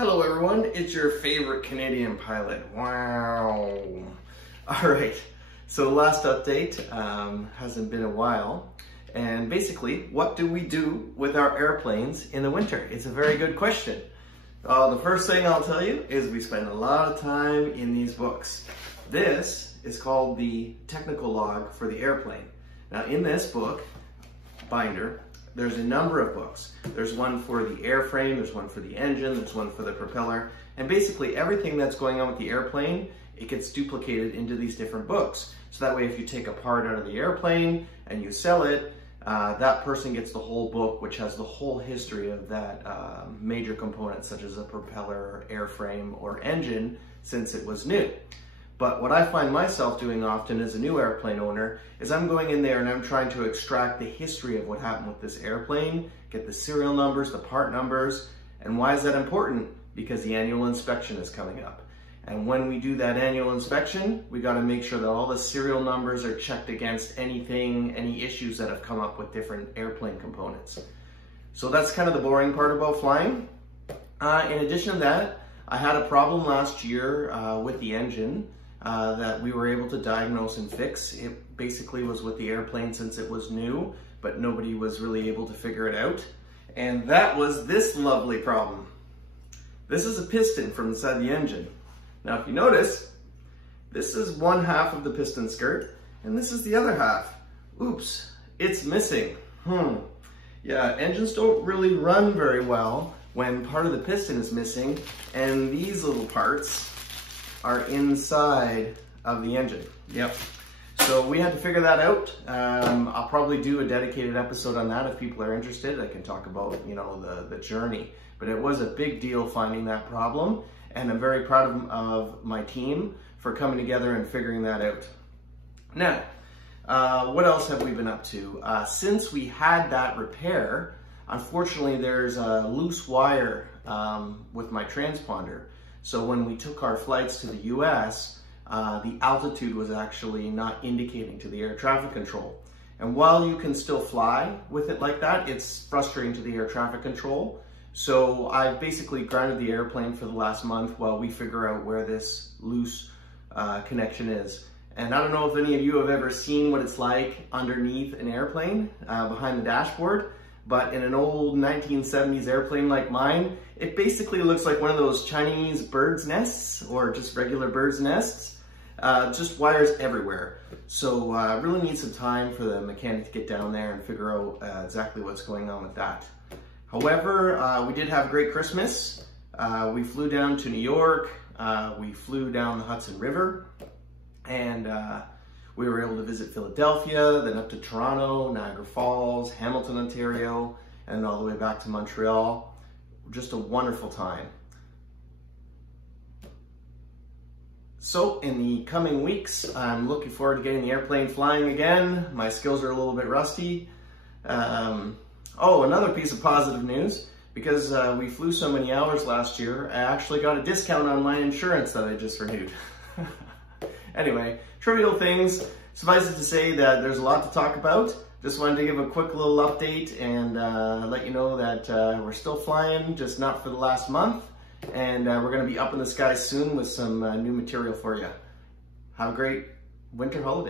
Hello everyone, it's your favorite Canadian pilot. Wow. All right, so the last update hasn't been a while. And basically, what do we do with our airplanes in the winter? It's a very good question. The first thing I'll tell you is we spend a lot of time in these books. This is called the technical log for the airplane. Now in this book, binder, there's a number of books. There's one for the airframe, there's one for the engine, there's one for the propeller, and basically everything that's going on with the airplane, it gets duplicated into these different books. So that way if you take a part out of the airplane and you sell it, that person gets the whole book, which has the whole history of that major component, such as a propeller, airframe, or engine, since it was new. But what I find myself doing often as a new airplane owner is I'm going in there and I'm trying to extract the history of what happened with this airplane, get the serial numbers, the part numbers. And why is that important? Because the annual inspection is coming up. And when we do that annual inspection, we got to make sure that all the serial numbers are checked against anything, any issues that have come up with different airplane components. So that's kind of the boring part about flying. In addition to that, I had a problem last year with the engine that we were able to diagnose and fix. It basically was with the airplane since it was new, but nobody was really able to figure it out. And that was this lovely problem. This is a piston from inside the engine. Now if you notice, this is one half of the piston skirt, and this is the other half. Oops, it's missing. Yeah, engines don't really run very well when part of the piston is missing, and these little parts are inside of the engine. Yep. So we had to figure that out. I'll probably do a dedicated episode on that if people are interested. I can talk about, you know, the journey. But it was a big deal finding that problem, and I'm very proud of my team for coming together and figuring that out. Now, what else have we been up to? Since we had that repair, unfortunately there's a loose wire with my transponder. So when we took our flights to the US, the altitude was actually not indicating to the air traffic control. And while you can still fly with it like that, it's frustrating to the air traffic control. So I've basically grounded the airplane for the last month while we figure out where this loose connection is. And I don't know if any of you have ever seen what it's like underneath an airplane, behind the dashboard. But in an old 1970s airplane like mine, it basically looks like one of those Chinese birds' nests or just regular birds' nests, just wires everywhere. So I really need some time for the mechanic to get down there and figure out exactly what's going on with that. However, we did have a great Christmas. We flew down to New York, we flew down the Hudson River, and we were able to visit Philadelphia, then up to Toronto, Niagara Falls, Hamilton, Ontario, and all the way back to Montreal. Just a wonderful time. So in the coming weeks, I'm looking forward to getting the airplane flying again. My skills are a little bit rusty. Oh, another piece of positive news, because we flew so many hours last year, I actually got a discount on my insurance that I just renewed. Anyway, trivial things. Suffice it to say that there's a lot to talk about. Just wanted to give a quick little update and let you know that we're still flying, just not for the last month. And we're going to be up in the sky soon with some new material for you. Have a great winter holiday.